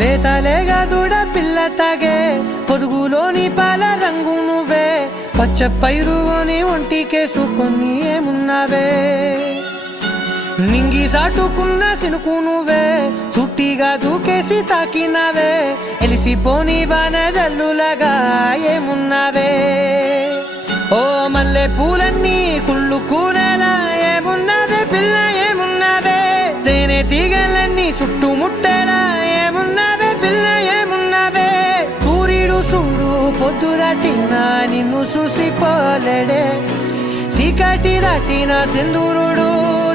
లేతలేగా దూడ పిల్ల తాగే పొదుగులోని పాల రంగు నువ్వే పచ్చ పైరుని ఒంటికేసుకొని ఏమున్నావే నింగి సాటుకున్న సినుకు నువ్వే చుట్టిగా దూకేసి తాకినావే ఎలిసిపోని వాన జల్లులగా ఏమున్నావే ఓ మల్లె పూలన్నీ కుళ్ళు కూరలా ఏమున్నావే పిల్ల ఏమున్నావే తేనె తీగలన్నీ చుట్టుముట్టేలా ఏమున్నావే పిల్ల ఏమున్నావే సూర్యుడు చూడు పొద్దురాటిన నిన్ను చూసిపోలేడే చీకటి దాటిన సింధూరుడు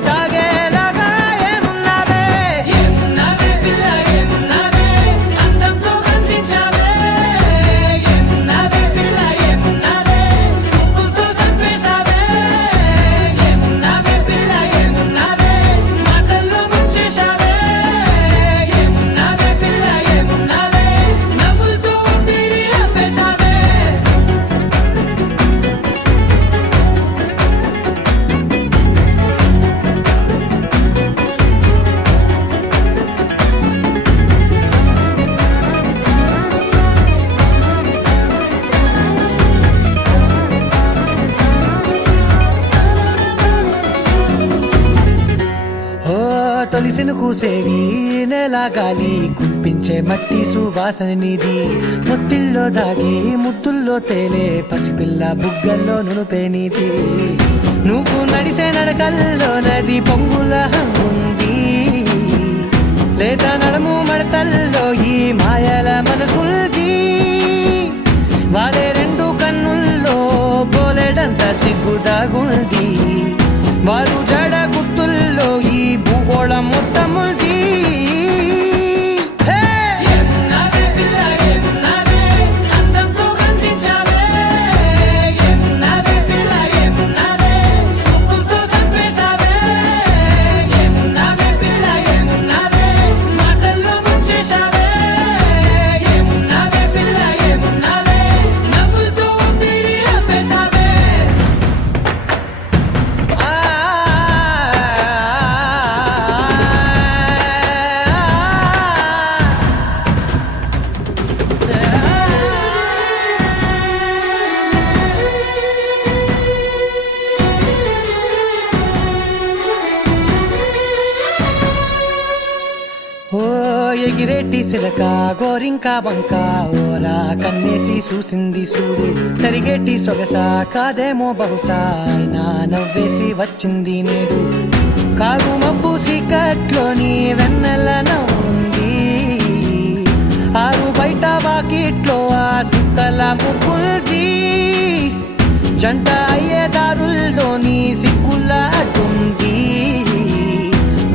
దాగేలాగా ఏమున్నావే ఏమున్నావే పిల్ల ఏమున్నావే అందంతో కనిపించావే ఏమున్నావే పిల్ల ఏమున్నావే సుక్కుతో చంపేశావే ఏమున్నావే పిల్ల ఏమున్నావే మాటల్లో ముంచేశావే ఏమున్నావే పిల్ల ఏమున్నావే నవ్వులతో ఊపిరి ఆపేశావే తొలిసిన కూసేవి నెల గాలి కుప్పించే మట్టి సువాసన నీది ముత్తిల్లో దాగి ముద్దుల్లో తేలే పసిపిల్ల బుగ్గల్లో నునుపే నీది నువ్వు నడిసే నడకల్లో నది పొంగుల హంగుంది లేదా నడుము మడతల్లో ఈ మాయల మనసుల్ది వాలే రెండు కన్నుల్లో బోలెడంత సిగ్గుదాగుంది వారు జడ గుత్తుల్లో ఈ భూగోళం మొత్తముంది ఓ ఎగిరేటి సిలక గోరింక వంక ఓరా కన్నేసి చూసింది చూడు తరిగేటి సొగస కాదేమో బహుశా అయినా నవ్వేసి వచ్చింది నేడు కారు మబ్బు సీకట్లోని వెన్నెల నవ్వుంది ఆరు బయట వాకిట్లో ఆ సుక్కల ముగ్గుల్ది జంట అయ్యే దారుల్లోని సిగ్గుల అడ్డుంది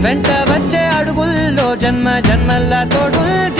వెంట వచ్చే అడుగుల్లో జన్మ జన్మల తోడుల్ది